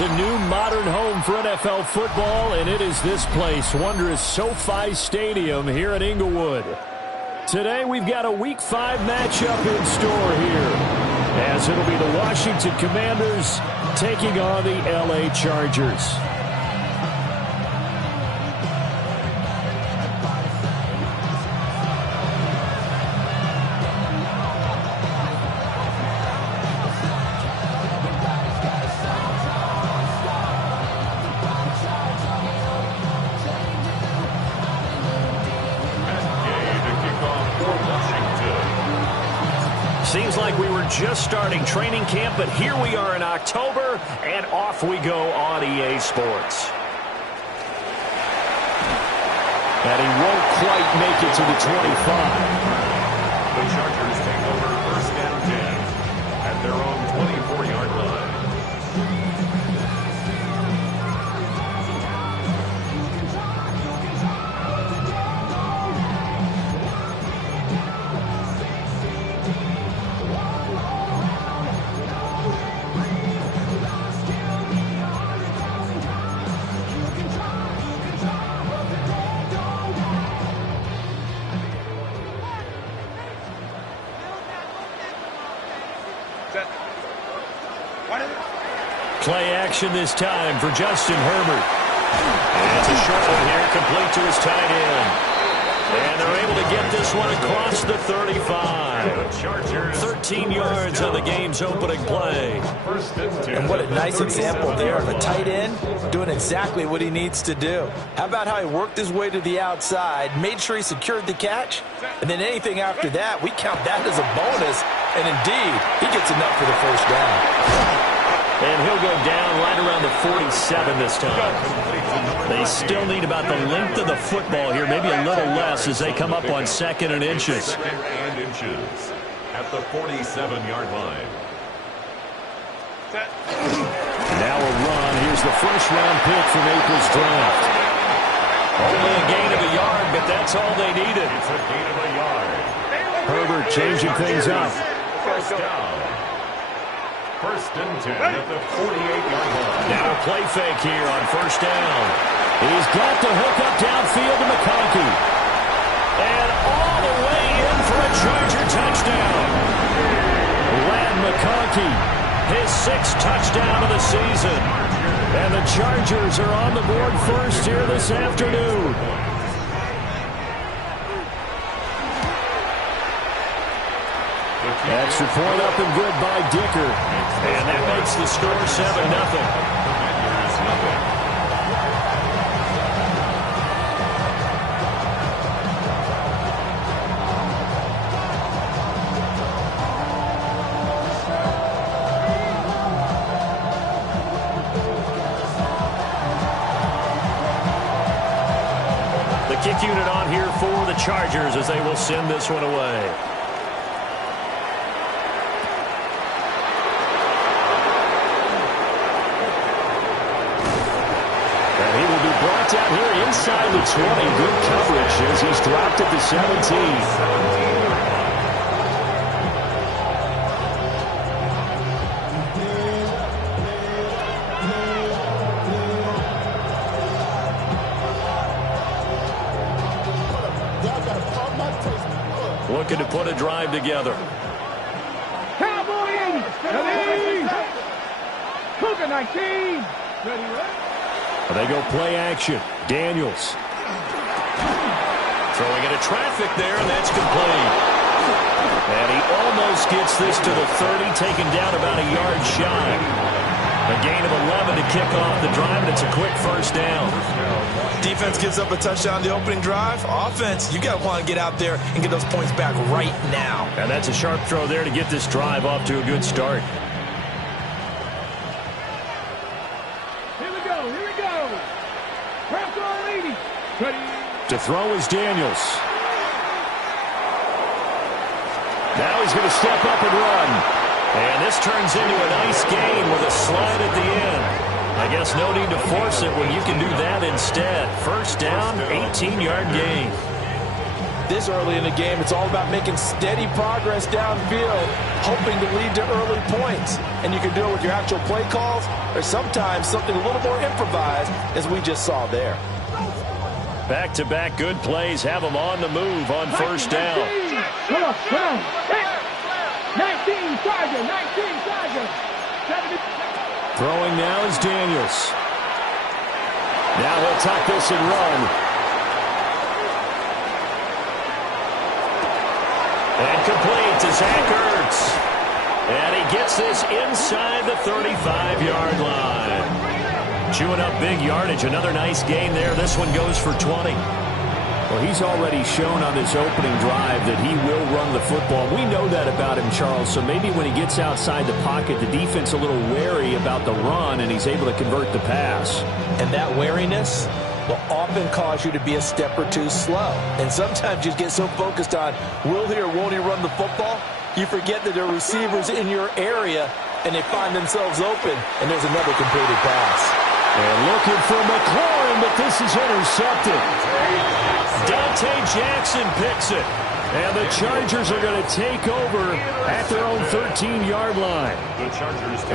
There's a new modern home for NFL football, and it is this place, wondrous SoFi Stadium here in Inglewood. Today we've got a Week 5 matchup in store here, as it'll be the Washington Commanders taking on the LA Chargers. Seems like we were just starting training camp, but here we are in October, and off we go on EA Sports. And he won't quite make it to the 25. The Chargers take over first and 10 at their own 24-yard line. Play action this time for Justin Herbert. And it's a short one here, complete to his tight end. And they're able to get this one across the 35. 13 yards on the game's opening play. And what a nice example there of a tight end doing exactly what he needs to do. How about how he worked his way to the outside, made sure he secured the catch, and then anything after that, we count that as a bonus. And indeed, he gets enough for the first down. And he'll go down right around the 47 this time. They still need about the length of the football here, maybe a little less as they come up on second and inches. Second and inches at the 47-yard line. Now a run. Here's the first-round pick from April's draft. Only a gain of a yard, but that's all they needed. It's a gain of a yard. Herbert changing things up. First down. First and 10 at the 48-yard line. Now a play fake here on first down. He's got the hook up downfield to McConkey. And all the way in for a Charger touchdown. Ladd McConkey, his 6th touchdown of the season. And the Chargers are on the board first here this afternoon. Extra point up and good by Dicker. And that makes the score 7-0. The kick unit on here for the Chargers as they will send this one away. Brought down here inside the 20. Good coverage as he's dropped at the 17. Looking to put a drive together. Cowboys! Ready! Cougar 19! Ready? They go play action. Daniels. Throwing into traffic there, and that's complete. And he almost gets this to the 30, taken down about a yard shy. A gain of 11 to kick off the drive, and it's a quick first down. Defense gives up a touchdown the opening drive. Offense, you got to want to get out there and get those points back right now. And that's a sharp throw there to get this drive off to a good start. To throw is Daniels. Now he's going to step up and run. And this turns into a nice gain with a slide at the end. I guess no need to force it when you can do that instead. First down, 18-yard gain. this early in the game, it's all about making steady progress downfield, hoping to lead to early points. And you can do it with your actual play calls or sometimes something a little more improvised, as we just saw there. Back-to-back good plays have them on the move on first down. 19 Tiger, 19 Tiger. Throwing now is Daniels. Now he'll tuck this and run. And complete to Zach Ertz. And he gets this inside the 35-yard line. Chewing up big yardage. Another nice gain there. This one goes for 20. Well, he's already shown on this opening drive that he will run the football. We know that about him, Charles, so maybe when he gets outside the pocket, the defense a little wary about the run, and he's able to convert the pass. And that wariness will often cause you to be a step or two slow. And sometimes you get so focused on will he or won't he run the football, you forget that there are receivers in your area, and they find themselves open, and there's another completed pass. And looking for McLaurin, but this is intercepted. Dante Jackson picks it. And the Chargers are going to take over at their own 13-yard line.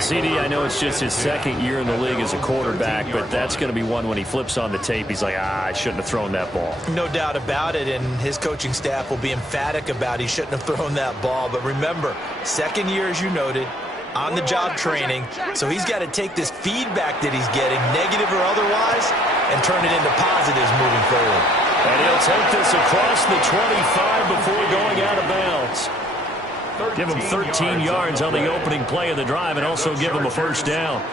CD, I know it's just his second year in the league as a quarterback, but that's going to be one when he flips on the tape, he's like, I shouldn't have thrown that ball. No doubt about it, and his coaching staff will be emphatic about he shouldn't have thrown that ball. But remember, second year, as you noted, on-the-job training, so he's got to take this feedback that he's getting, negative or otherwise, and turn it into positives moving forward. And he'll take this across the 25 before going out of bounds. Give him 13 yards on the opening play of the drive and also give him a first down.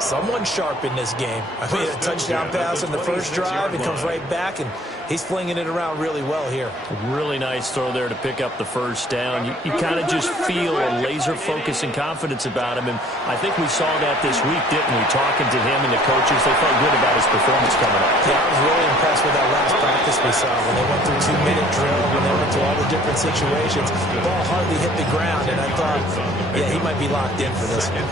Someone sharp in this game. I mean, a touchdown pass in the first drive, and comes right back, and he's flinging it around really well here. Really nice throw there to pick up the first down. You kind of just feel a laser focus and confidence about him, and I think we saw that this week, didn't we? Talking to him and the coaches, they felt good about his performance coming up. Yeah, I was really impressed with that last practice we saw when they went through 2-minute drill, when they went through all the different situations. The ball hardly hit the ground, and I thought, yeah, he might be locked in for this one.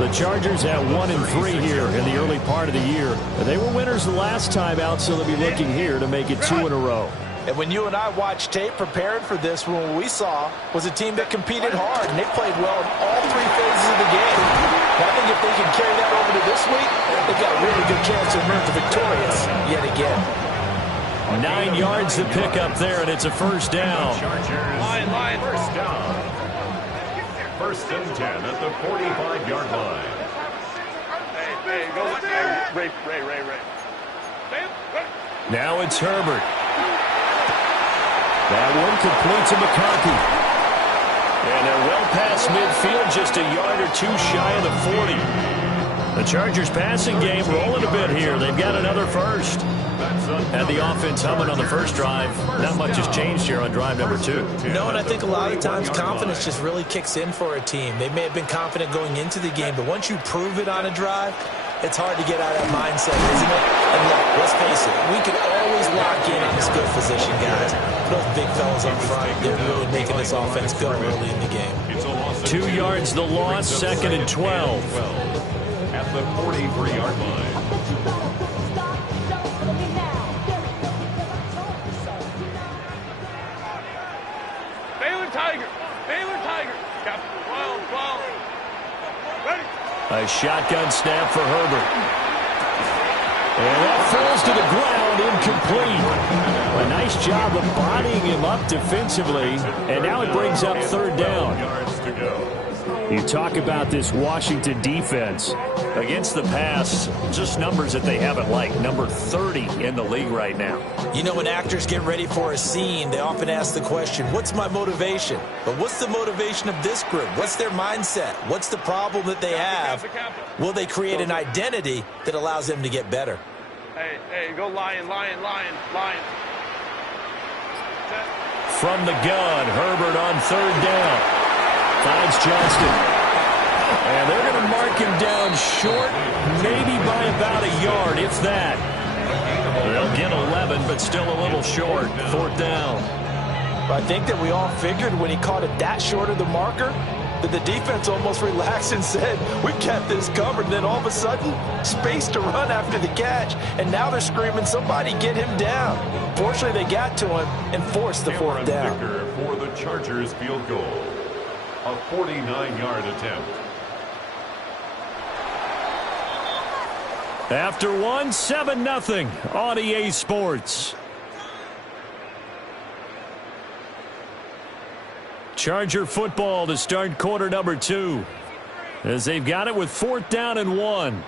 The Chargers at 1-3 here in the early part of the year. They were winners the last time out, so they'll be looking here to make it 2 in a row. And when you and I watched tape preparing for this, what we saw was a team that competed hard, and they played well in all three phases of the game. And I think if they can carry that over to this week, they've got a really good chance to emerge victorious yet again. 9 yards to pick up there, and it's a first down. Line. First down. First and 10 at the 45-yard line. Hey, go. Ray. Now it's Herbert. That one complete to McConkey. And they're well past midfield, just a yard or two shy of the 40. The Chargers passing game rolling a bit here. They've got another first. Had the offense humming on the first drive. Not much has changed here on drive number 2. No, and I think a lot of times confidence just really kicks in for a team. They may have been confident going into the game, but once you prove it on a drive, it's hard to get out of that mindset, isn't it? And look, let's face it, we can always lock in on this good position, guys. Those big fellas up front, they're really making this offense go early in the game. 2 yards the loss, second and 12. At the 43-yard line. Baylor Tiger. Captain 12. Ready. A shotgun snap for Herbert. And that falls to the ground, incomplete. A nice job of bodying him up defensively, and now it brings up third down. You talk about this Washington defense. Against the pass, just numbers that they haven't liked. Number 30 in the league right now. You know, when actors get ready for a scene, they often ask the question, what's my motivation? But what's the motivation of this group? What's their mindset? What's the problem that they have? Will they create an identity that allows them to get better? Hey, go lion. From the gun, Herbert on third down. Finds Johnston. And they're going to mark him down short, maybe by about a yard, if that. They'll get 11, but still a little short. Fourth down. I think that we all figured when he caught it that short of the marker, that the defense almost relaxed and said, we've got this covered. And then all of a sudden, space to run after the catch. And now they're screaming, somebody get him down. Fortunately, they got to him and forced the fourth down. For the Chargers field goal. A 49-yard attempt. After one, 7-0 on EA Sports. Charger football to start quarter number 2 as they've got it with 4th down and 1.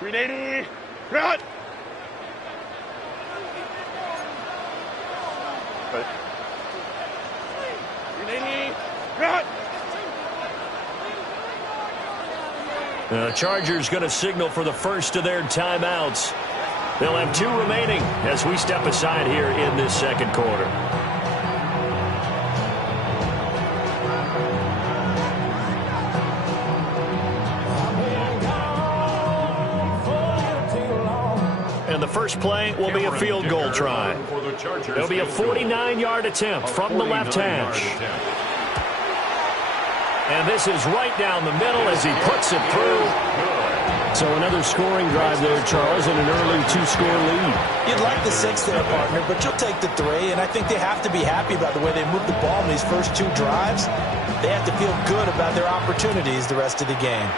Ready, run! Ready, run! The Chargers going to signal for the first of their timeouts. They'll have 2 remaining as we step aside here in this second quarter. And the first play will be a field goal try. It'll be a 49-yard attempt from the left hash. And this is right down the middle as he puts it through. So another scoring drive there, Charles, and an early 2-score lead. You'd like the 6 there, partner, but you'll take the 3, and I think they have to be happy about the way they moved the ball in these first 2 drives. They have to feel good about their opportunities the rest of the game.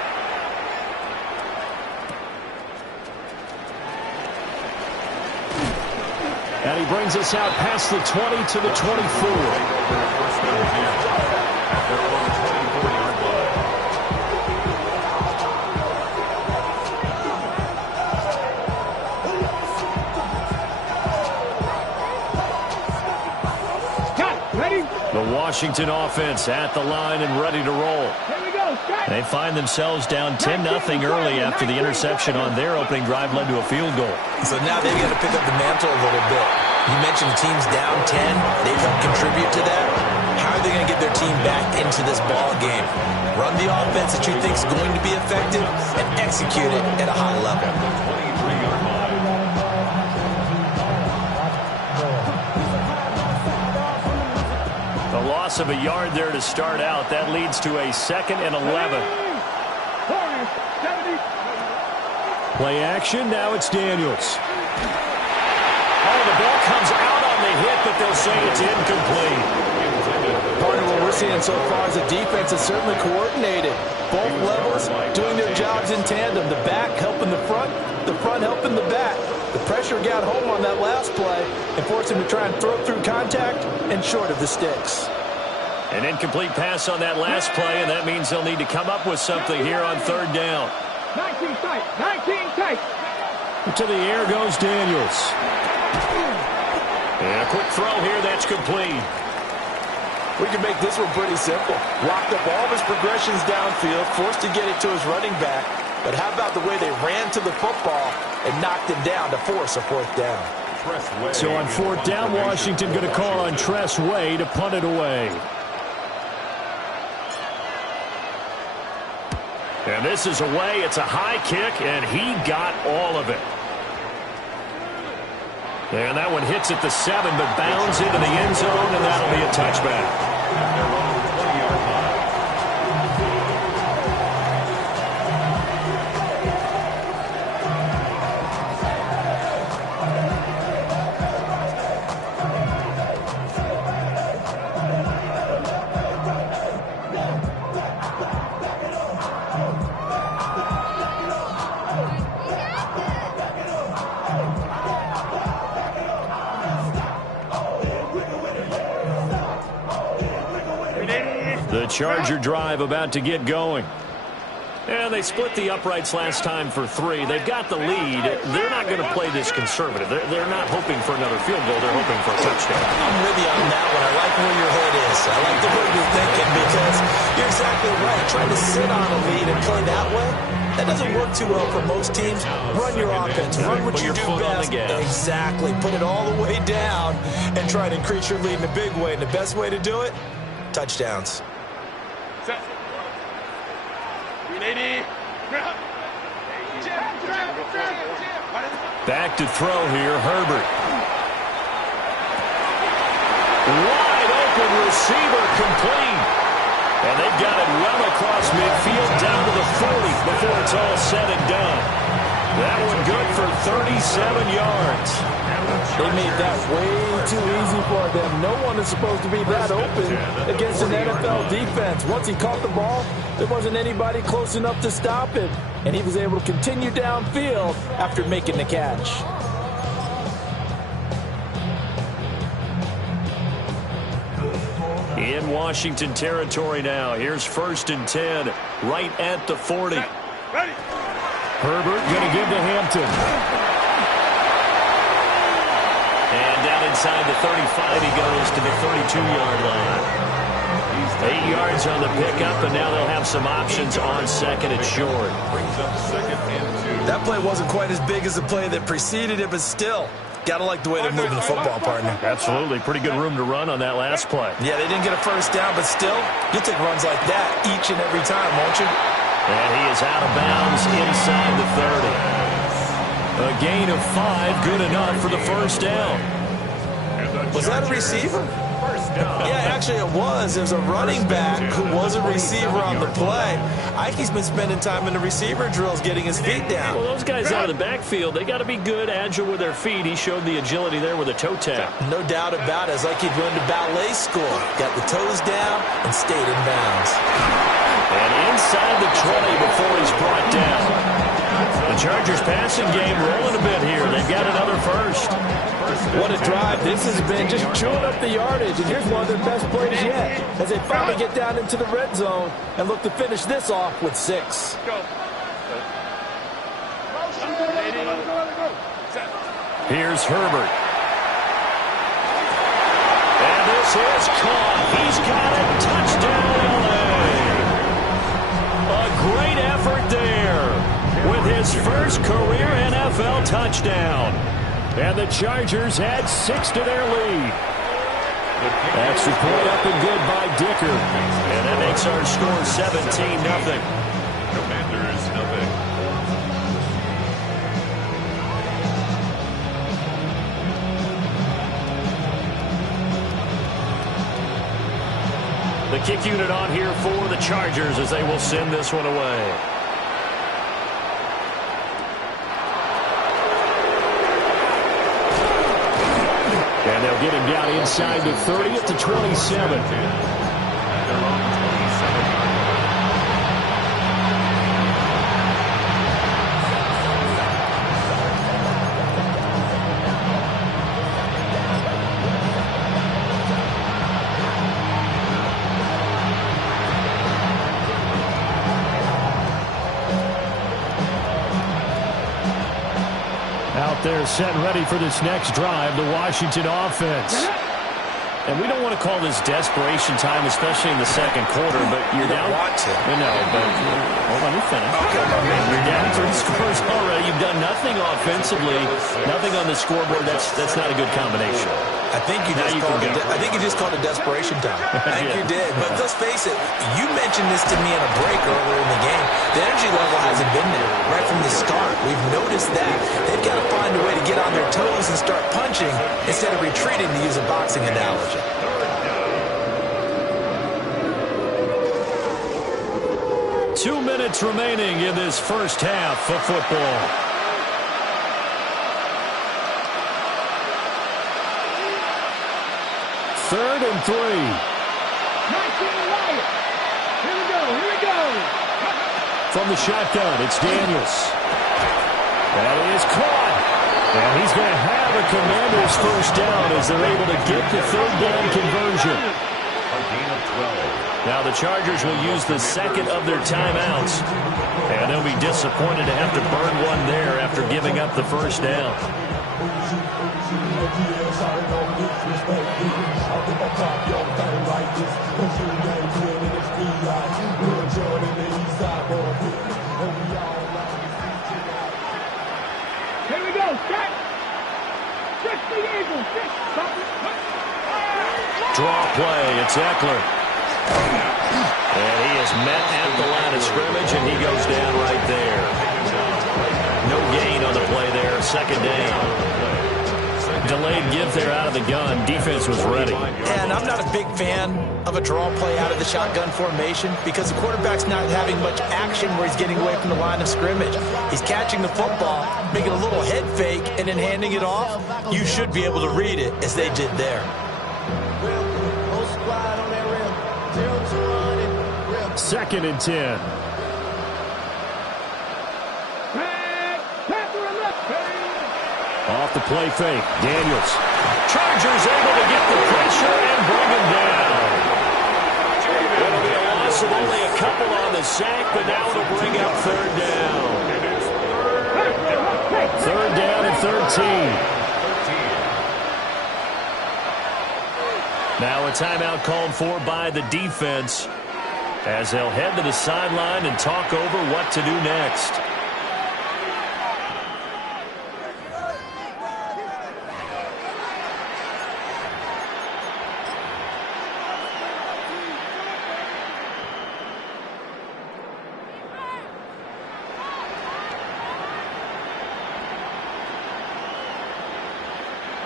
And he brings us out past the 20 to the 24. The Washington offense at the line and ready to roll. They find themselves down 10-0 early after the interception on their opening drive led to a field goal. So now they've got to pick up the mantle a little bit. You mentioned the team's down 10. They've helped contribute to that. How are they going to get their team back into this ball game? Run the offense that you think is going to be effective and execute it at a high level. The loss of a yard there to start out. That leads to a 2nd and 11. Play action. Now it's Daniels. Oh, the ball comes out on the hit, but they'll say it's incomplete. Part of what we're seeing so far is the defense is certainly coordinated. Both levels doing their jobs in tandem. The back helping the front helping the back. The pressure got home on that last play and forced him to try and throw through contact and short of the sticks. An incomplete pass on that last play, and that means they'll need to come up with something here on 3rd down. 19 tight, 19 tight. To the air goes Daniels. And a quick throw here, that's complete. We can make this one pretty simple. Locked up all of his progressions downfield, forced to get it to his running back. But how about the way they ran to the football and knocked him down to force a 4th down? So on 4th down, Washington going to call on Tress Way to punt it away. And this is away. It's a high kick, and he got all of it. And that one hits at the 7, but bounds into the end zone, and that'll be a touchback. The Charger drive about to get going. And they split the uprights last time for 3. They've got the lead. They're not going to play this conservative. They're not hoping for another field goal. They're hoping for a touchdown. I'm with you on that one. I like where your head is. I like the way you're thinking because you're exactly right. Trying to sit on a lead and play that way, that doesn't work too well for most teams. Run your offense. Run what you do best. Exactly. Put it all the way down and try to increase your lead in a big way. And the best way to do it, touchdowns. Ready? Back to throw here, Herbert. Wide open receiver, complete. And they've got it well across midfield down to the 40 before it's all said and done. That one good for 37 yards. They made that way too easy for them. No one is supposed to be that open against an NFL defense. Once he caught the ball, there wasn't anybody close enough to stop him. And he was able to continue downfield after making the catch. In Washington territory now. Here's 1st and 10, right at the 40. Ready? Herbert going to give to Hampton. And down inside the 35, he goes to the 32-yard line. 8 yards on the pickup, and now they'll have some options on 2nd and short. Brings up 2nd and 2. That play wasn't quite as big as the play that preceded it, but still, gotta like the way they're moving the football, partner. Absolutely. Pretty good room to run on that last play. Yeah, they didn't get a first down, but still, you'll take runs like that each and every time, won't you? And he is out of bounds inside the 30. A gain of 5, good enough for the first down. Was that a receiver? Yeah, actually it was. There's a running back who was a receiver on the play. Ike's been spending time in the receiver drills getting his feet down. Well, those guys out of the backfield, they got to be good, agile with their feet. He showed the agility there with a toe tap. No doubt about it. It's like he'd run to ballet school. Got the toes down and stayed in bounds. And inside the 20 before he's brought down. The Chargers passing game rolling a bit here. They've got another first. What a drive. This has been just chewing up the yardage. And here's one of their best plays yet as they finally get down into the red zone and look to finish this off with 6. Go. Here's Herbert. And this is caught. He's got it. Touchdown, LA. A great effort there with his first career NFL touchdown. And the Chargers add 6 to their lead. Extra point up and good by Dicker. And that makes our score 17-0. Commanders, nothing. The kick unit on here for the Chargers as they will send this one away. And they'll get him down inside the 30 at the 27. Out there set ready for this next drive, the Washington offense. And we don't want to call this desperation time, especially in the second quarter, but you're down. Want to. No, but hold on, let me finish. Okay. You're down 3 scores already. You've done nothing offensively, nothing on the scoreboard. That's not a good combination. I think you just called it desperation time. I think you did. But let's face it, you mentioned this to me in a break earlier in the game. The energy level hasn't been there right from the start. We've noticed that. They've got to find a way to get on their toes and start punching instead of retreating, to use a boxing analogy. Two minutes remaining in this first half of football. Third and 3. 19 Wyatt. Here we go. From the shotgun, it's Daniels. That is caught. And he's going to have a Commanders first down as they're able to get the third down conversion. A gain of 12. Now the Chargers will use the second of their timeouts. And they'll be disappointed to have to burn one there after giving up the first down. Here we go. Set. 60 Eagles. Draw play. It's Eckler. And he is met at the line of scrimmage, and he goes down right there. No gain on the play there, second down. Delayed give there out of the gun. Defense was ready. And I'm not a big fan of a draw play out of the shotgun formation because the quarterback's not having much action where he's getting away from the line of scrimmage. He's catching the football, making a little head fake, and then handing it off. You should be able to read it as they did there. Second and 10. Off the play fake. Daniels. Chargers able to get the pressure and bring him down. It'll be a loss of only a couple on the sack, but now it'll bring up third down. Third down and 13. Now a timeout called for by the defense as they'll head to the sideline and talk over what to do next.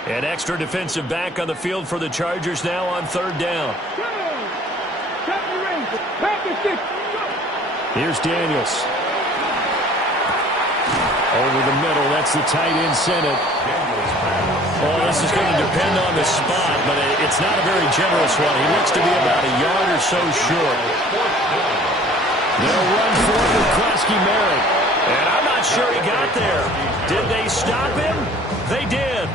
An extra defensive back on the field for the Chargers now on third down. Here's Daniels. Over the middle, that's the tight end Senate. Well, this is going to depend on the spot, but it's not a very generous one. He looks to be about a yard or so short. They'll run for it with Krosky-Merritt. And I'm not sure he got there. Did they stop him? They did.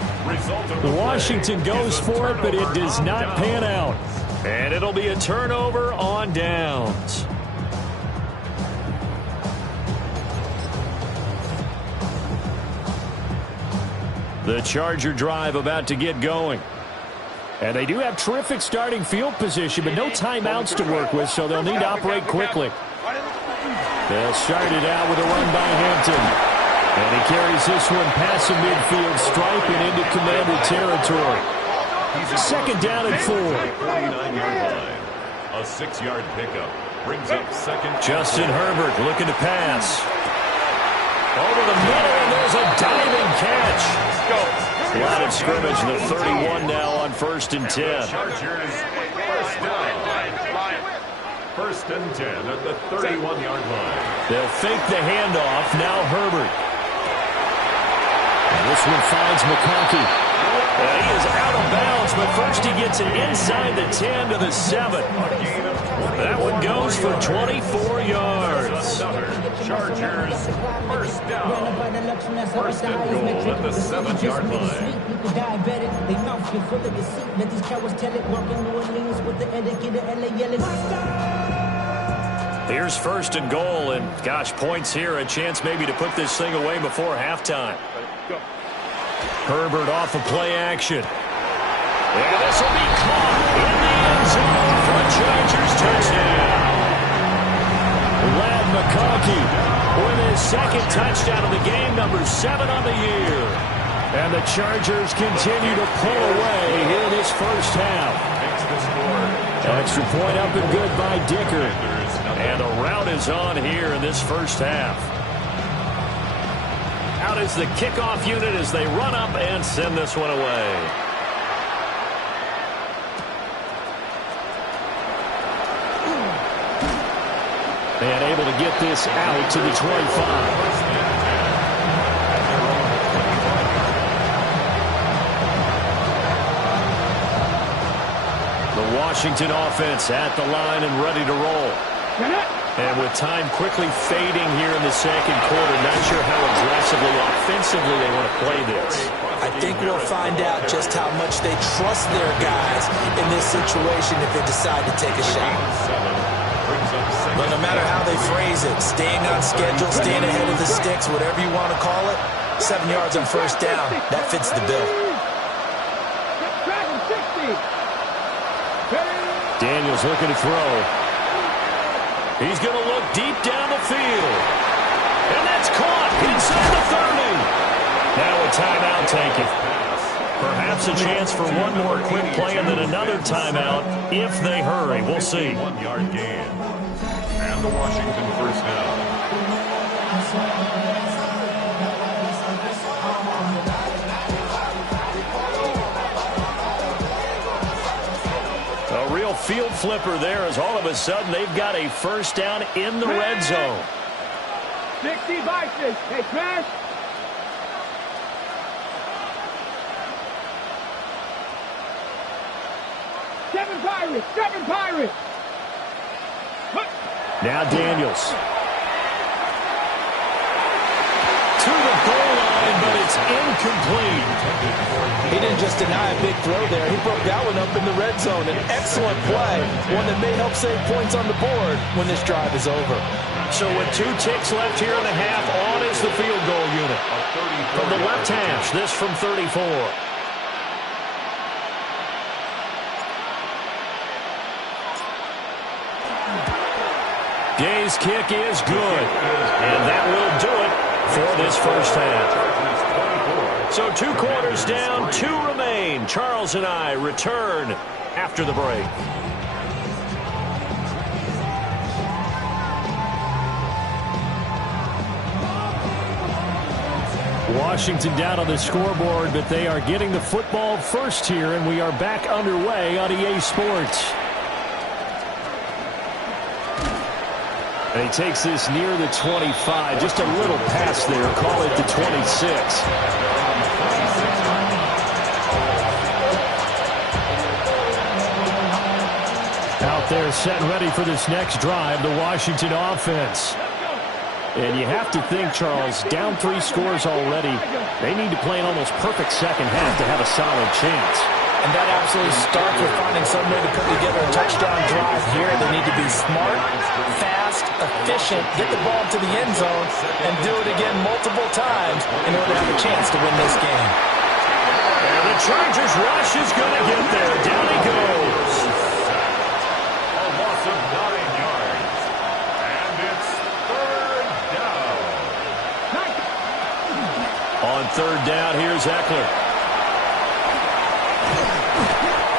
Washington goes for it, but it does not pan out. And it'll be a turnover on downs. The Charger drive about to get going. And they do have terrific starting field position, but no timeouts to work with, so they'll need to operate quickly. They'll start it out with a run by Hampton. And he carries this one past the midfield stripe and into Commander territory. Second down and 4. 49-yard line. A 6-yard pickup brings up second. Justin Herbert looking to pass. Over the middle, and there's a diving catch. Line of scrimmage, the 31 now on first and 10. Chargers first down. First and 10 at the 31-yard line. They'll fake the handoff. Now Herbert. And this one finds McConkey. He is out of bounds, but first he gets it inside the 10 to the 7. That one goes for 24 yards. Chargers first down. First and goal at the 7-yard line. Here's first and goal, and gosh, points here, a chance maybe to put this thing away before halftime. Herbert off of play action. And this will be caught in the end zone for a Chargers touchdown. Ladd McConkey with his second touchdown of the game, number 7 on the year. And the Chargers continue to pull away here in this first half. Extra point up and good by Dicker. And the rout is on here in this first half. Out is the kickoff unit as they run up and send this one away. And able to get this out to the 25. The Washington offense at the line and ready to roll. And with time quickly fading here in the second quarter, not sure how aggressively, offensively they want to play this. I think we'll find out just how much they trust their guys in this situation if they decide to take a shot. But no matter how they phrase it, staying on schedule, staying ahead of the sticks, whatever you want to call it, 7 yards on first down, that fits the bill. Daniels looking to throw. He's going to look deep down the field. And that's caught inside the 30. Now a timeout taken. Perhaps a chance for one more quick play and then another timeout if they hurry. We'll see. 1-yard gain. And the Washington first down. A real field flipper there as all of a sudden they've got a first down in the red zone. 60 Vikings. Hey, Chris. Seven Pirates. Now Daniels. To the goal line, but it's incomplete. He didn't just deny a big throw there. He broke that one up in the red zone. An excellent play, one that may help save points on the board when this drive is over. So with 2 ticks left here in the half, on is the field goal unit. From the left hash, this from 34. Gay's kick is good, and that will do it for this first half. So 2 quarters down, 2 remain. Charles and I return after the break. Washington down on the scoreboard, but they are getting the football first here, and we are back underway on EA Sports. And he takes this near the 25. Just a little pass there. Call it the 26. Out there set and ready for this next drive, the Washington offense. And you have to think, Charles, down 3 scores already. They need to play an almost perfect second half to have a solid chance. And that absolutely starts with finding some way to put together a touchdown drive here. They need to be smart, fast, efficient, get the ball to the end zone, and do it again multiple times in order to have a chance to win this game. And the Chargers rush is going to get there. Down he goes. A loss of 9 yards. And it's third down. On third down, here's Eckler.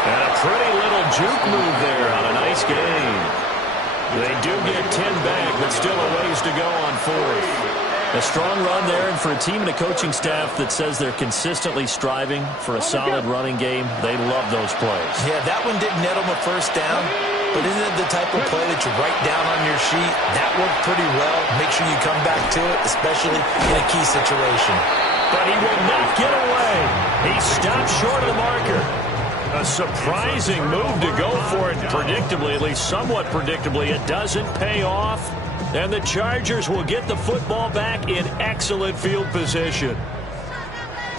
And a pretty little juke move there on a nice game. They do get 10 back, but still a ways to go on fourth. A strong run there, and for a team and a coaching staff that says they're consistently striving for a solid running game, they love those plays. Yeah, that one didn't net them a first down, but isn't it the type of play that you write down on your sheet? That worked pretty well. Make sure you come back to it, especially in a key situation. But he will not get away. He stopped short of the marker. A surprising move to go for it predictably, at least somewhat predictably. It doesn't pay off, and the Chargers will get the football back in excellent field position.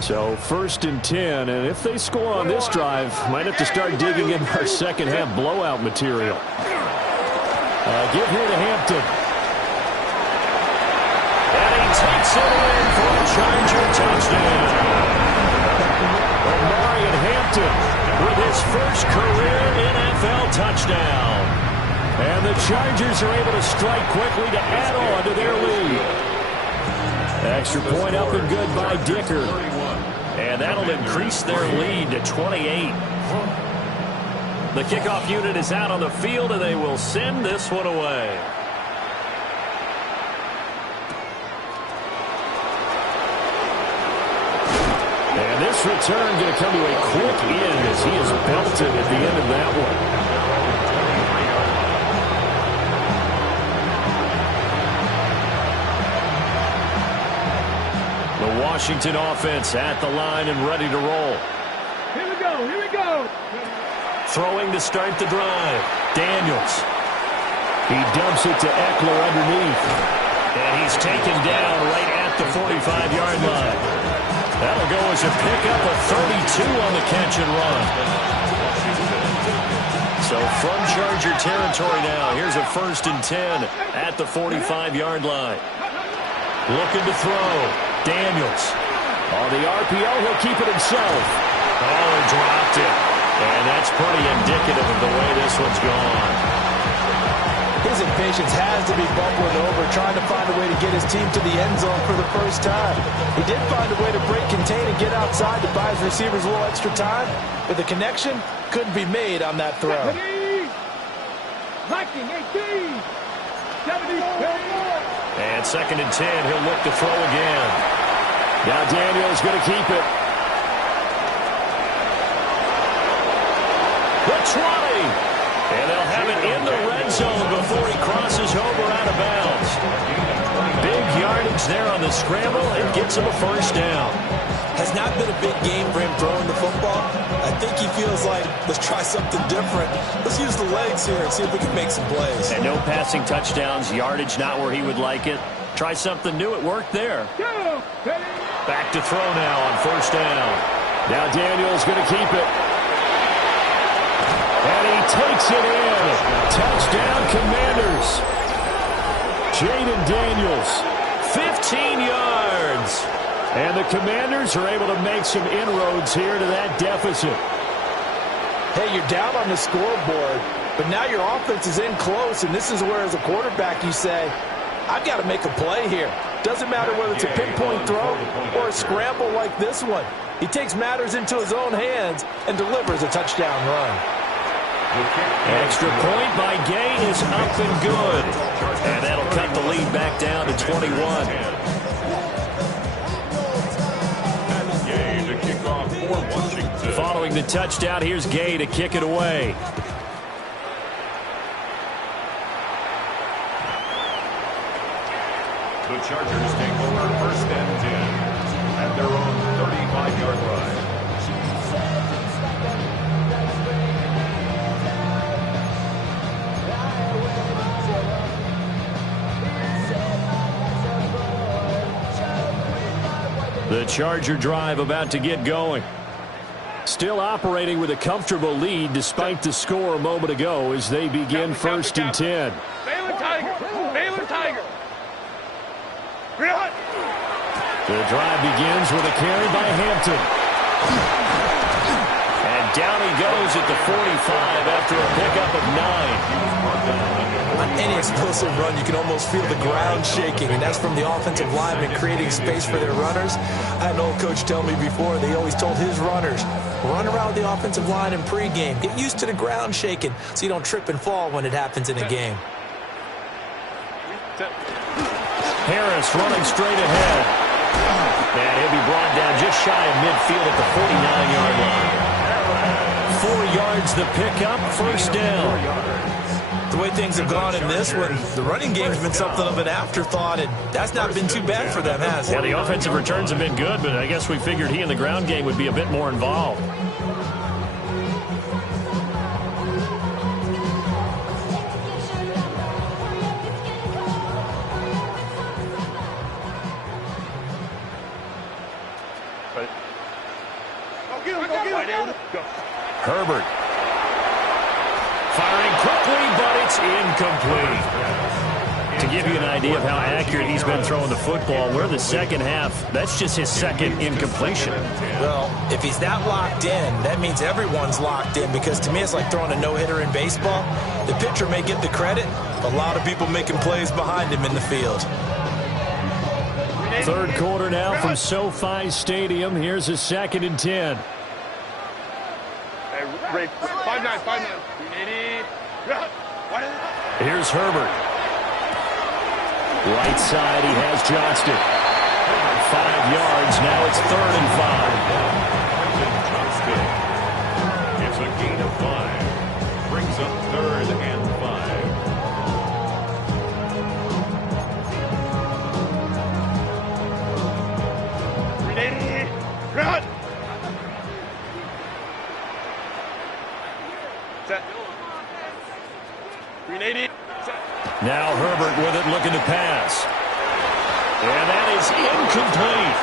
So 1st and 10, and if they score on this drive, might have to start digging in our second half blowout material. Give here to Hampton. And he takes it in for a Charger touchdown. Omarion Hampton with his first career NFL touchdown. And the Chargers are able to strike quickly to add on to their lead. Extra point up and good by Dicker. And that'll increase their lead to 28. The kickoff unit is out on the field, and they will send this one away. And this return going to come to a quick end as he is belted at the end of that one. The Washington offense at the line and ready to roll. Here we go. Throwing to start the drive. Daniels. He dumps it to Eckler underneath. And he's taken down right at the 45-yard line. That'll go as a pickup of 32 on the catch and run. So from Charger territory now, here's a 1st and 10 at the 45-yard line. Looking to throw. Daniels. On the RPO, he'll keep it himself. Oh, he dropped it. And that's pretty indicative of the way this one's gone. His impatience has to be bubbling over, trying to find a way to get his team to the end zone for the first time. He did find a way to break, contain, and get outside to buy his receivers a little extra time, but the connection couldn't be made on that throw. Lacking 18. 72. And 2nd and 10, he'll look to throw again. Now Daniels going to keep it. The 20. And they'll have it in the red zone before he crosses over out of bounds. Big yardage there on the scramble and gets him a first down. Has not been a big game for him throwing the football. I think he feels like, let's try something different. Let's use the legs here and see if we can make some plays. And no passing touchdowns, yardage not where he would like it. Try something new. It worked there. Back to throw now on 1st down. Now Daniels going to keep it. And he takes it in. Touchdown, Commanders. Jaden Daniels, 15 yards. And the Commanders are able to make some inroads here to that deficit. Hey, you're down on the scoreboard, but now your offense is in close, and this is where, as a quarterback, you say, I've got to make a play here. Doesn't matter whether it's a pinpoint throw or a scramble like this one. He takes matters into his own hands and delivers a touchdown run. Extra point by Gay is up and good. And that'll cut the lead back down to 21. Gay to kick off for Washington. Following the touchdown, here's Gay to kick it away. The Chargers take over 1st and 10 at their own 35-yard line. The Charger drive about to get going. Still operating with a comfortable lead despite the score a moment ago as they begin 1st and 10. Baylor Tiger. Baylor Tiger. The drive begins with a carry by Hampton. And down he goes at the 45 after a pickup of 9. On any explosive run, you can almost feel the ground shaking, and that's from the offensive linemen creating space for their runners. I had an old coach tell me before, they always told his runners, run around the offensive line in pregame. Get used to the ground shaking so you don't trip and fall when it happens in a game. Harris running straight ahead. And he'll be brought down just shy of midfield at the 49-yard line. 4 yards the pickup, 1st down. The way things have gone in this one, the running game's been something of an afterthought, and that's not been too bad for them, has it? Yeah, the offensive returns have been good, but I guess we figured he in the ground game would be a bit more involved. Herbert. Firing quickly, but it's incomplete. To give you an idea of how accurate he's been throwing the football, we're the second half. That's just his 2nd incompletion. Well, if he's that locked in, that means everyone's locked in, because to me it's like throwing a no-hitter in baseball. The pitcher may get the credit, a lot of people making plays behind him in the field. 3rd quarter now from SoFi Stadium. Here's a 2nd and 10. Ray, 5-9. Here's Herbert. Right side, he has Johnston. 5 yards, now it's 3rd and 5. It's a gain of 5. Brings up 3rd and 5. Run. Set. 380. Now Herbert with it, looking to pass. And that is incomplete.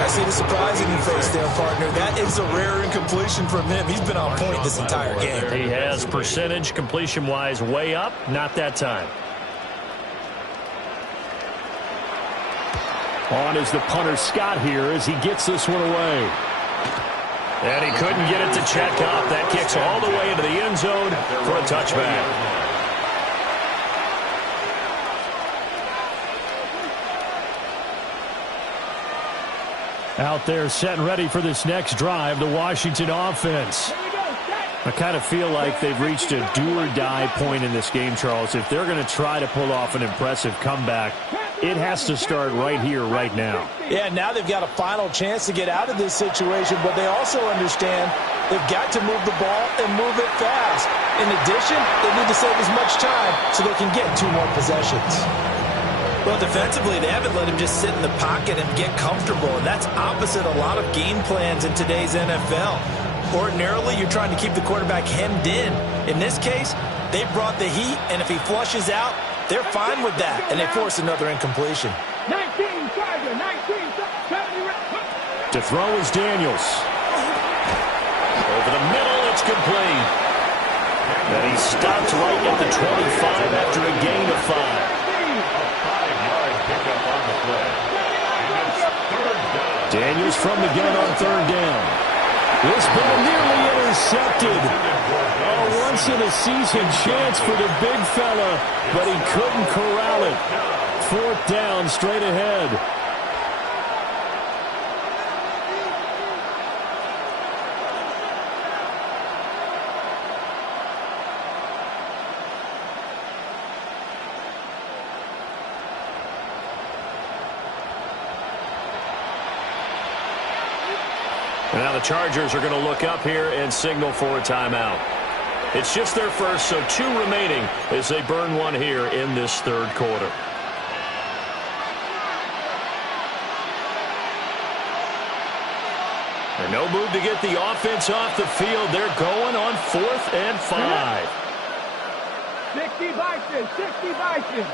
I see the surprise in your face there, partner. That is a rare incompletion from him. He's been on point this entire game. He has percentage completion-wise way up. Not that time. On is the punter Scott here as he gets this one away. And he couldn't get it to check up. That kicks all the way into the end zone for a touchback. Out there set and ready for this next drive, the Washington offense. I kind of feel like they've reached a do-or-die point in this game, Charles. If they're going to try to pull off an impressive comeback, it has to start right here, right now. Yeah, now they've got a final chance to get out of this situation, but they also understand they've got to move the ball and move it fast. In addition, they need to save as much time so they can get 2 more possessions. Well, defensively, they haven't let him just sit in the pocket and get comfortable, and that's opposite a lot of game plans in today's NFL. Ordinarily, you're trying to keep the quarterback hemmed in. In this case, they brought the heat, and if he flushes out, they're fine with that, and they force another incompletion. 19, Tiger, 19, To throw is Daniels. Over the middle, it's complete. And he stopped right at the 25 after a gain of 5. A 5-yard pickup on the play. And it's third down. Daniels from the gun on 3rd down. This ball nearly intercepted. A once-in-a-season chance for the big fella, but he couldn't corral it. 4th down, straight ahead. And now the Chargers are going to look up here and signal for a timeout. It's just their first, so 2 remaining as they burn 1 here in this 3rd quarter. And no move to get the offense off the field. They're going on 4th and 5. 60 Bison, 60 Bison.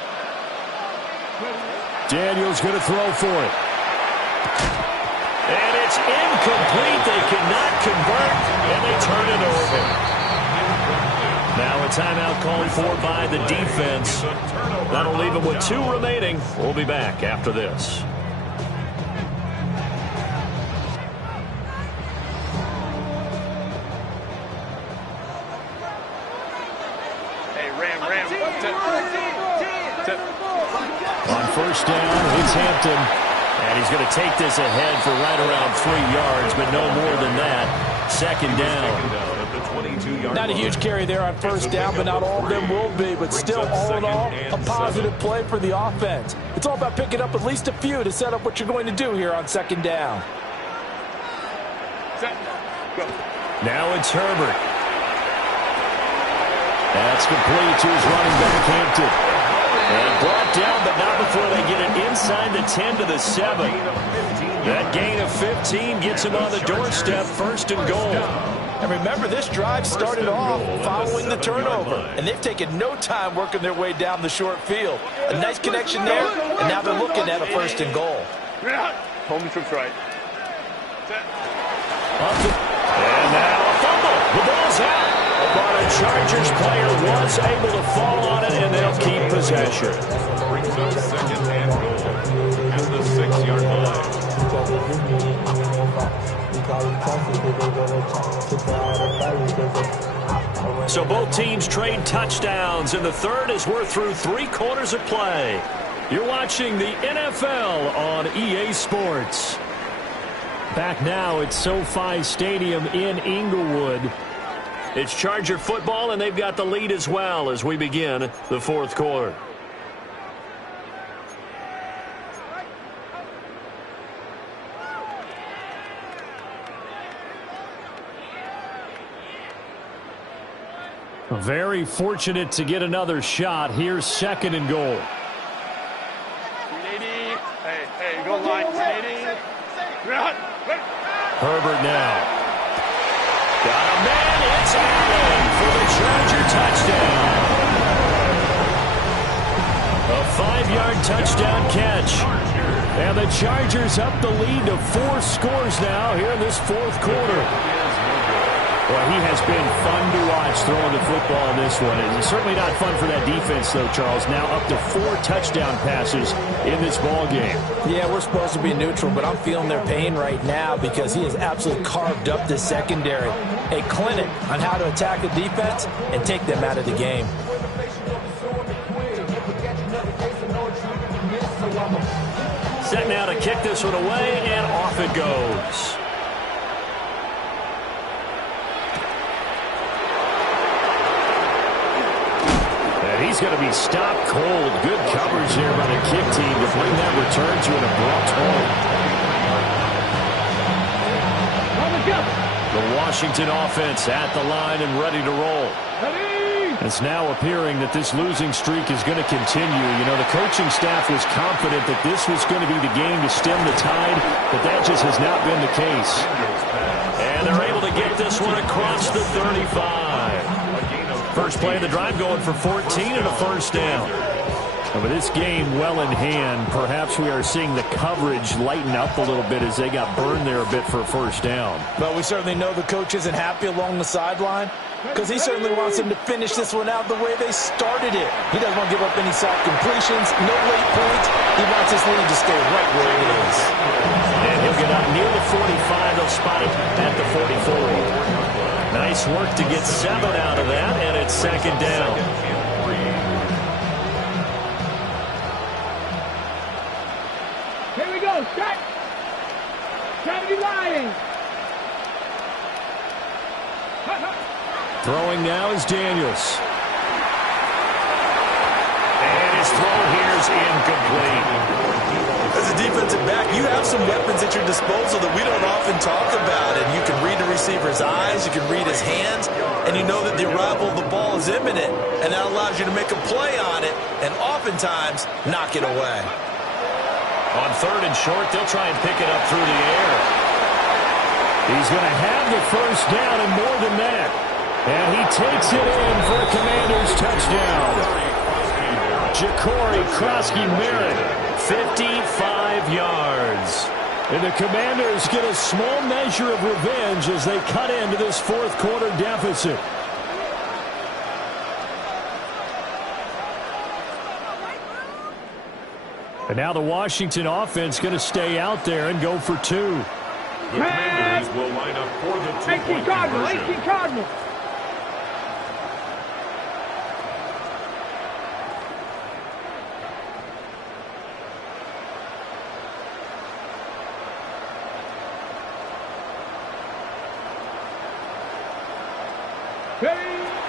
Daniels going to throw for it. And it's incomplete. They cannot convert, and they turn it over. Now a timeout called for by the defense. That'll leave them with 2 remaining. We'll be back after this. Hey, Ram. On 1st down, it's Hampton. And he's going to take this ahead for right around 3 yards, but no more than that. 2nd down. Not a huge carry there on 1st down, but not all of them will be. But still, all in all, a positive play for the offense. It's all about picking up at least a few to set up what you're going to do here on 2nd down. Now it's Herbert. That's complete to his running back, Hampton. And brought down, but not before they get it inside the 10 to the 7. That gain of 15 gets him on the doorstep, 1st and goal. And remember, this drive started off following the turnover, and they've taken no time working their way down the short field. A nice connection there, and now they're looking at a 1st and goal. Home trips right. And now a fumble. The ball's out. But a Chargers player was able to fall on it, and they'll keep possession. Brings up 2nd and goal at the 6-yard line. So both teams trade touchdowns, and the 3rd as we're through 3 quarters of play. You're watching the NFL on EA Sports. Back now at SoFi Stadium in Inglewood. It's Charger football, and they've got the lead as well as we begin the 4th quarter. Very fortunate to get another shot. Here's 2nd and goal. Hey, go line. Herbert now. Got a man. It's Allen for the Charger touchdown. A 5-yard touchdown catch. And the Chargers up the lead to 4 scores now here in this 4th quarter. Well, he has been fun to watch throwing the football in this one. It's certainly not fun for that defense, though, Charles. Now up to 4 touchdown passes in this ball game. Yeah, we're supposed to be neutral, but I'm feeling their pain right now because he has absolutely carved up the secondary. A clinic on how to attack the defense and take them out of the game. now to kick this one away, and off it goes. He's going to be stopped cold. Good coverage there by the kick team to bring that return to an abrupt halt. The Washington offense at the line and ready to roll. It's now appearing that this losing streak is going to continue. You know, the coaching staff was confident that this was going to be the game to stem the tide, but that just has not been the case. And they're able to get this one across the 35. First play of the drive going for 14 and a first down. And with this game well in hand, perhaps we are seeing the coverage lighten up a little bit as they got burned there a bit for a first down. But we certainly know the coach isn't happy along the sideline because he certainly wants them to finish this one out the way they started it. He doesn't want to give up any soft completions, no late points. He wants his lead to stay right where it is. And he'll get up near the 45. They'll spot it at the 44. Nice work to get 7 out of that, and it's second down. Here we go. Start. Try to be lying. Throwing now is Daniels. And his throw here is incomplete. As a defensive back, you have some weapons at your disposal that we don't often talk about. And you can read the receiver's eyes, you can read his hands, and you know that the arrival of the ball is imminent. And that allows you to make a play on it and oftentimes knock it away. On third and short, they'll try and pick it up through the air. He's going to have the first down and more than that. And he takes it in for a Commanders touchdown. Ja'Cory Krosky-Merritt, 55 yards. And the Commanders get a small measure of revenge as they cut into this fourth quarter deficit. And now the Washington offense going to stay out there and go for 2. The Commanders will line up for the 2-point conversion. 18 Cardinals.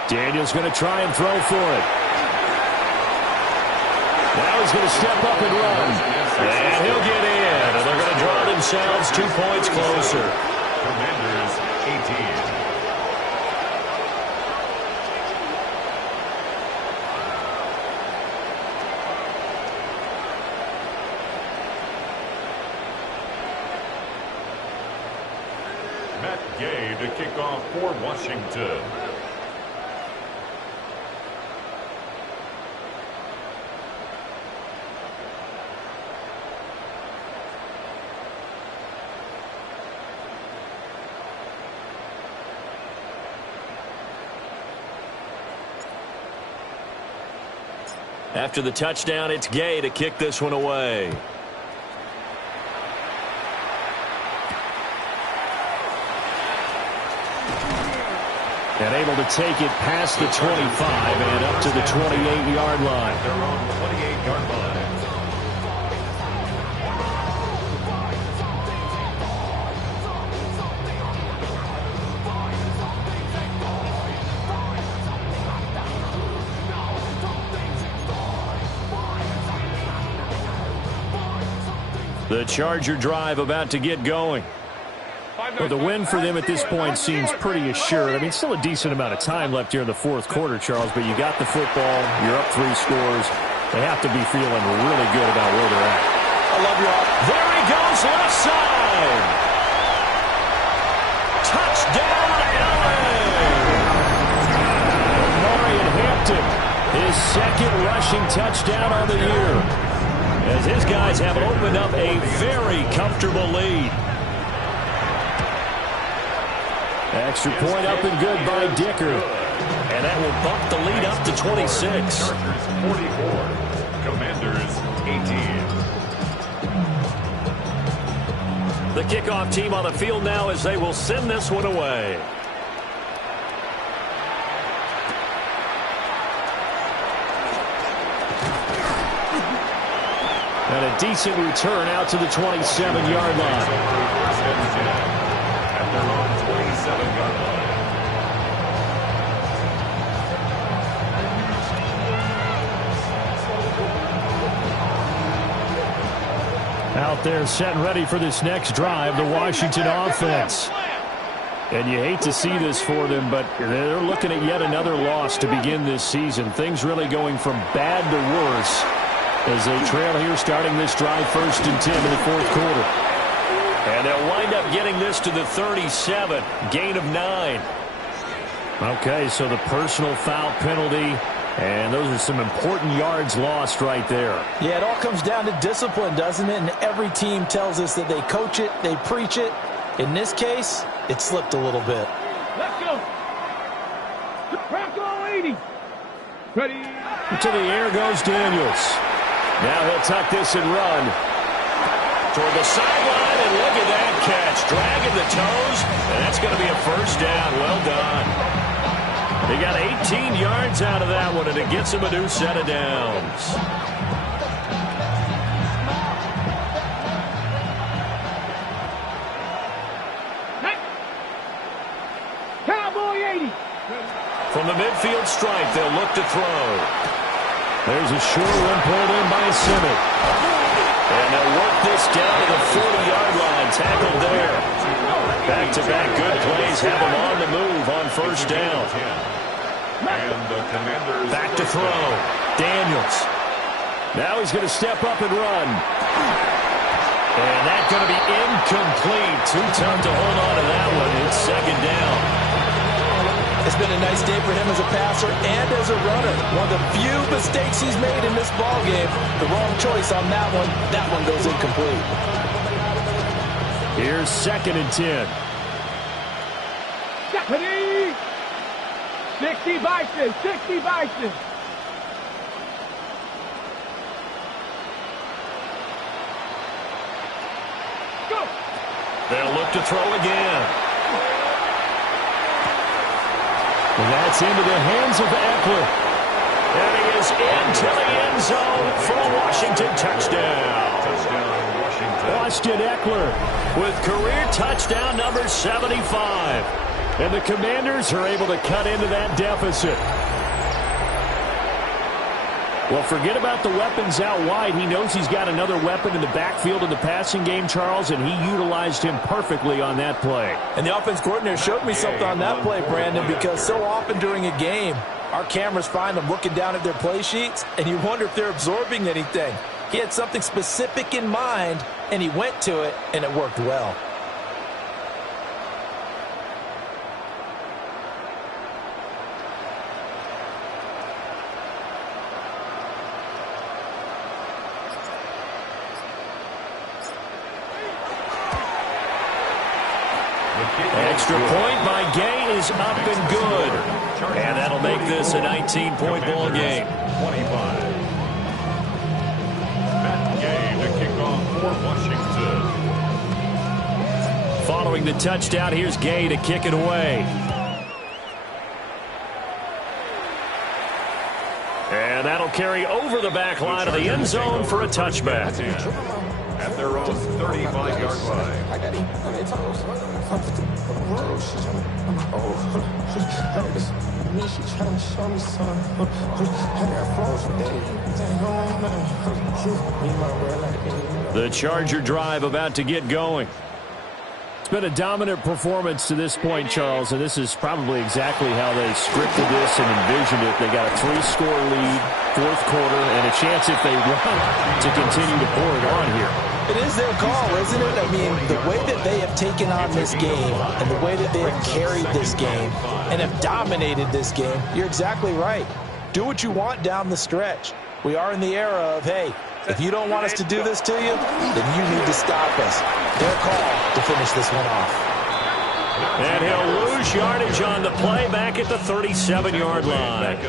Daniels going to try and throw for it. Now he's going to step up and run. And he'll get in. And they're going to draw themselves 2 points closer. Commanders 18. Matt Gay to kick off for Washington. After the touchdown, it's Gay to kick this one away. And able to take it past the 25 and up to the 28-yard line. They're on the 28-yard line. The Charger drive about to get going. Well, the win for them at this point seems pretty assured. I mean, still a decent amount of time left here in the fourth quarter, Charles, but you got the football. You're up 3 scores. They have to be feeling really good about where they're at. I love your offense. There he goes, left side. Touchdown, Allen. Marion Hampton, his second rushing touchdown on the year, as his guys have opened up a very comfortable lead. Extra point up and good by Dicker. And that will bump the lead up to 26. 44. Commanders 18. The kickoff team on the field now as they will send this one away. And And a decent return out to the 27-yard line. First and 10 at their own 27-yard line. Out there set and ready for this next drive, the Washington offense. And you hate to see this for them, but they're looking at yet another loss to begin this season. Things really going from bad to worse as they trail here starting this drive 1st and 10 in the 4th quarter. And they'll wind up getting this to the 37, gain of 9. Okay, so the personal foul penalty, and those are some important yards lost right there. Yeah, it all comes down to discipline, doesn't it? And every team tells us that they coach it, they preach it. In this case, it slipped a little bit. Let's go. Bronco 80. Ready. To the air goes Daniels. Now he'll tuck this and run toward the sideline, and look at that catch. Dragging the toes, and that's going to be a first down. Well done. They got 18 yards out of that one, and it gets them a new set of downs. Cowboy 80. From the midfield stripe, they'll look to throw. There's a short one pulled in by Simic. And they'll work this down to the 40-yard line. Tackled there. Back-to-back good plays have them on the move on first down. And the Commanders Back to throw. Daniels. Now he's going to step up and run. And that's going to be incomplete. Too tough to hold on to that one. It's second down. It's been a nice day for him as a passer and as a runner. One of the few mistakes he's made in this ballgame. The wrong choice on that one. That one goes incomplete. Here's 2nd and 10. Ready. 60 Bison. 60 Bison. Go. They'll look to throw again. And that's into the hands of Eckler. And he is into the end zone for a Washington touchdown. Touchdown, Washington. Austin Eckler with career touchdown number 75. And the Commanders are able to cut into that deficit. Well, forget about the weapons out wide. He knows he's got another weapon in the backfield in the passing game, Charles, and he utilized him perfectly on that play. And the offense coordinator showed me something on that play, Brandon, because so often during a game, our cameras find them looking down at their play sheets, and you wonder if they're absorbing anything. He had something specific in mind, and he went to it, and it worked well. Extra point by Gay is up and good. And that'll make this a 19-point ball game. 25. Matt Gay to kick off for Washington. Following the touchdown, here's Gay to kick it away. And that'll carry over the back line of the end zone for a touchback. At their own 35-yard line. The Charger drive about to get going. It's been a dominant performance to this point, Charles, and this is probably exactly how they scripted this and envisioned it. They got a 3-score lead, 4th quarter, and a chance if they run to continue to pour it on here. It is their call, isn't it? I mean, the way that they have taken on this game and the way that they have carried this game and have dominated this game, you're exactly right. Do what you want down the stretch. We are in the era of, hey, if you don't want us to do this to you, then you need to stop us. Their call to finish this one off. And he'll lose yardage on the play back at the 37-yard line.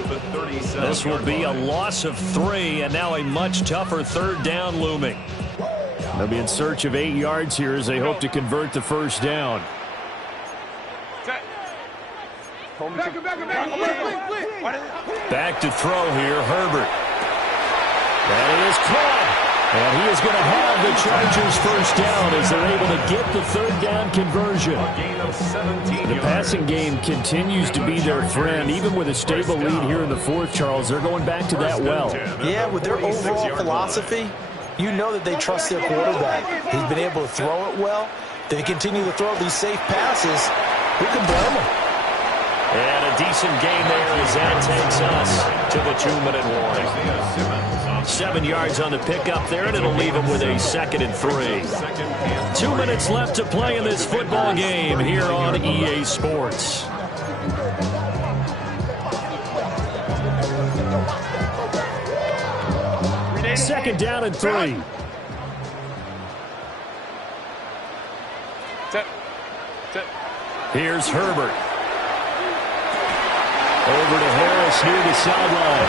This will be a loss of 3, and now a much tougher 3rd down looming. They'll be in search of 8 yards here as they hope to convert the first down. Back to throw here, Herbert. And it is caught. And he is going to have the Chargers first down as they're able to get the third down conversion. A gain of 17 The yards. passing game continues to be their friend. Even with a stable lead here in the fourth, Charles, they're going back to that well. Yeah, with their overall philosophy, you know that they trust their quarterback. He's been able to throw it well. They continue to throw these safe passes. Who can blame them? And a decent gain there as that takes us to the 2-minute warning. 7 yards on the pickup there, and it'll leave him with a 2nd and 3. 2 minutes left to play in this football game here on EA Sports. Second down and 3. Here's Herbert. Over to Harris near the sideline.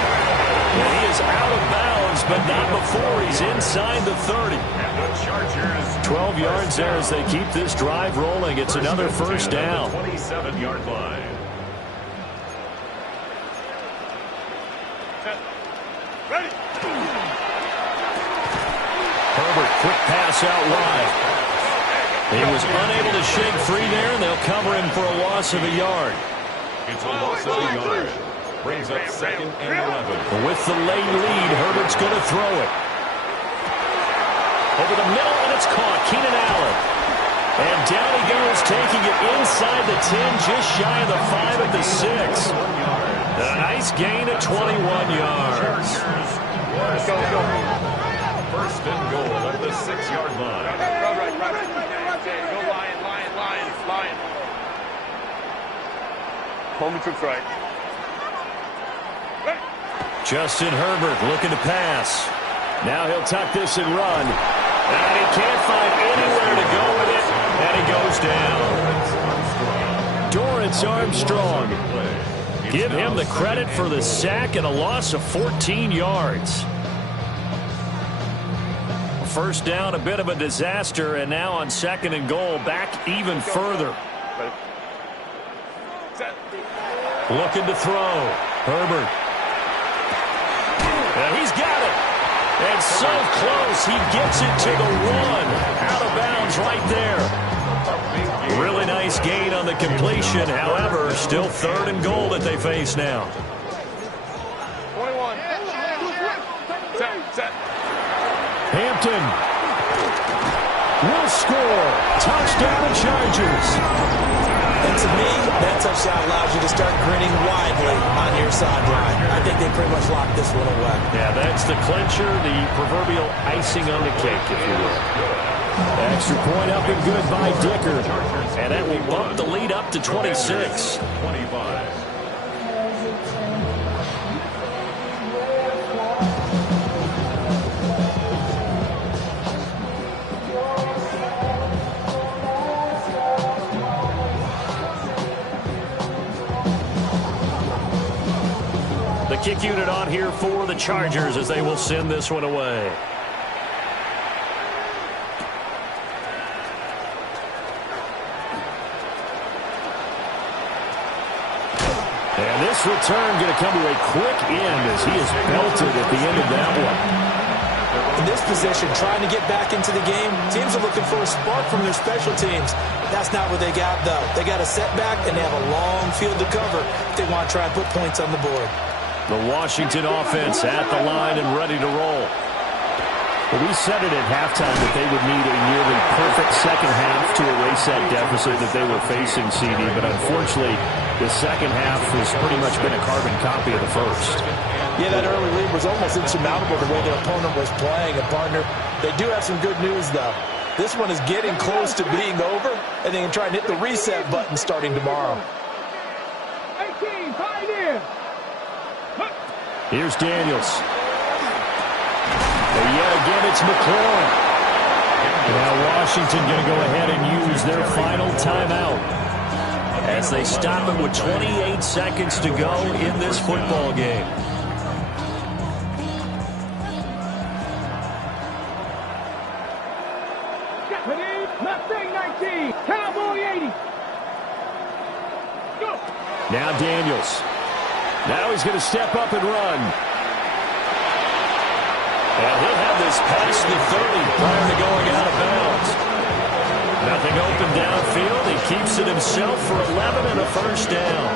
And he is out of bounds, but not before he's inside the 30. And the Chargers 12 yards there as they keep this drive rolling. It's another first down. 27-yard line. Herbert, quick pass out wide. He was unable to shake free there, and they'll cover him for a loss of a yard. It's a loss of a yard. Brings up 2nd and 11. With the late lead, Herbert's going to throw it. Over the middle, and it's caught. Keenan Allen. And down he goes, taking it inside the 10, just shy of the 5 at the 6. A nice gain of 21 yards. Let's go. First and goal at the 6-yard line. Go Lion. Home troops right. Justin Herbert looking to pass. Now he'll tuck this and run. And he can't find anywhere to go with it. And he goes down. Dorrance Armstrong. Give him the credit for the sack and a loss of 14 yards. First down, a bit of a disaster, and now on 2nd and goal, back even further. Looking to throw. Herbert. And he's got it. And so close, he gets it to the 1. Out of bounds right there. Really nice gain on the completion. However, still 3rd and goal that they face now. 21. Set. Hampton will score. Touchdown Chargers. And to me, that touchdown allows you to start grinning widely on your sideline. I think they pretty much locked this one away. Yeah, that's the clincher, the proverbial icing on the cake, if you will. Extra point up and good by Dicker. And that will bump the lead up to 26. 25. The kick unit on here for the Chargers as they will send this one away. And this return going to come to a quick end as he is belted at the end of that one. In this position, trying to get back into the game, teams are looking for a spark from their special teams. That's not what they got, though. They got a setback, and they have a long field to cover if they want to try and put points on the board. The Washington offense at the line and ready to roll. Well, we said it at halftime that they would need a nearly perfect second half to erase that deficit that they were facing, CD. But unfortunately, the second half has pretty much been a carbon copy of the first. Yeah, that early lead was almost insurmountable the way their opponent was playing. And, partner, they do have some good news, though. This one is getting close to being over, and they can try and hit the reset button starting tomorrow. 18, Pioneer. Here's Daniels. And yet again, it's McLaurin. Now Washington going to go ahead and use their final timeout as they stop it with 28 seconds to go in this football game. Mustang 19, Cowboy 80. Go. Now Daniels. Now he's going to step up and run. And he'll have this past the 30 prior to going out of bounds. Nothing open downfield. He keeps it himself for 11 and a first down.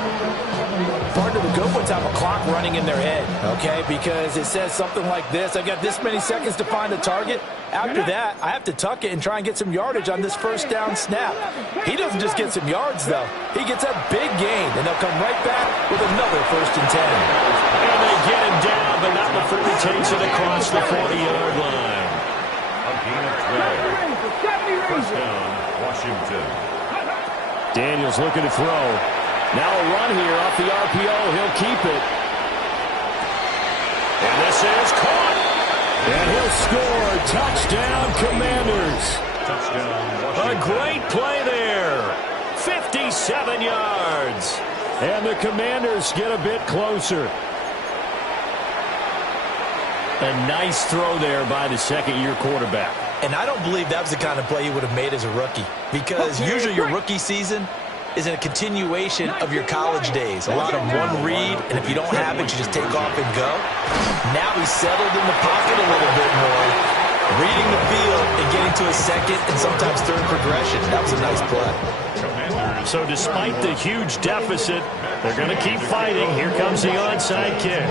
Partner, the good ones have a clock running in their head, okay? Because it says something like this. I've got this many seconds to find a target. After that, I have to tuck it and try and get some yardage on this first down snap. He doesn't just get some yards, though. He gets a big gain, and they'll come right back with another 1st and 10. And they get him down, but not before he takes it across the 40-yard line. A gain of 12. First down, Washington. Daniels looking to throw. Now a run here off the RPO. He'll keep it. And this is caught. And he'll score. Touchdown, Commanders. Touchdown, A Washington. great play there. 57 yards. And the Commanders get a bit closer. A nice throw there by the second-year quarterback. And I don't believe that was the kind of play he would have made as a rookie. Because usually your rookie season is a continuation of your college days. A lot of one read, and if you don't have it, you just take off and go. Now he's settled in the pocket a little bit more, reading the field and getting to a second and sometimes third progression. That was a nice play. So despite the huge deficit, they're going to keep fighting. Here comes the onside kick.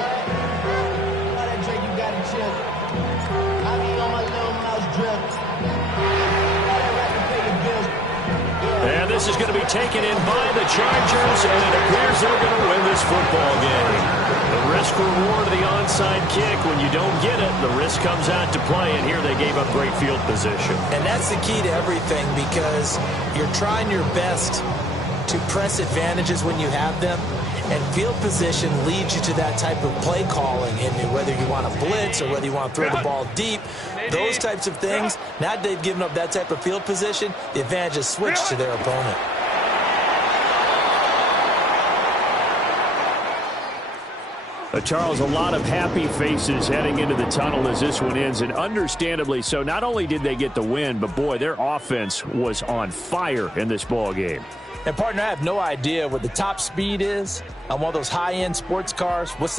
And this is going to be taken in by the Chargers, and it appears they're going to win this football game. The risk-reward of the onside kick, when you don't get it, the risk comes out to play, and here they gave up great field position. And that's the key to everything, because you're trying your best to press advantages when you have them, and field position leads you to that type of play calling, and whether you want to blitz or whether you want to throw the ball deep, those types of things. Now that they've given up that type of field position, the advantage is switched to their opponent. Charles, a lot of happy faces heading into the tunnel as this one ends, and understandably so. Not only did they get the win, but boy, their offense was on fire in this ball game. And partner, I have no idea what the top speed is on one of those high-end sports cars. What's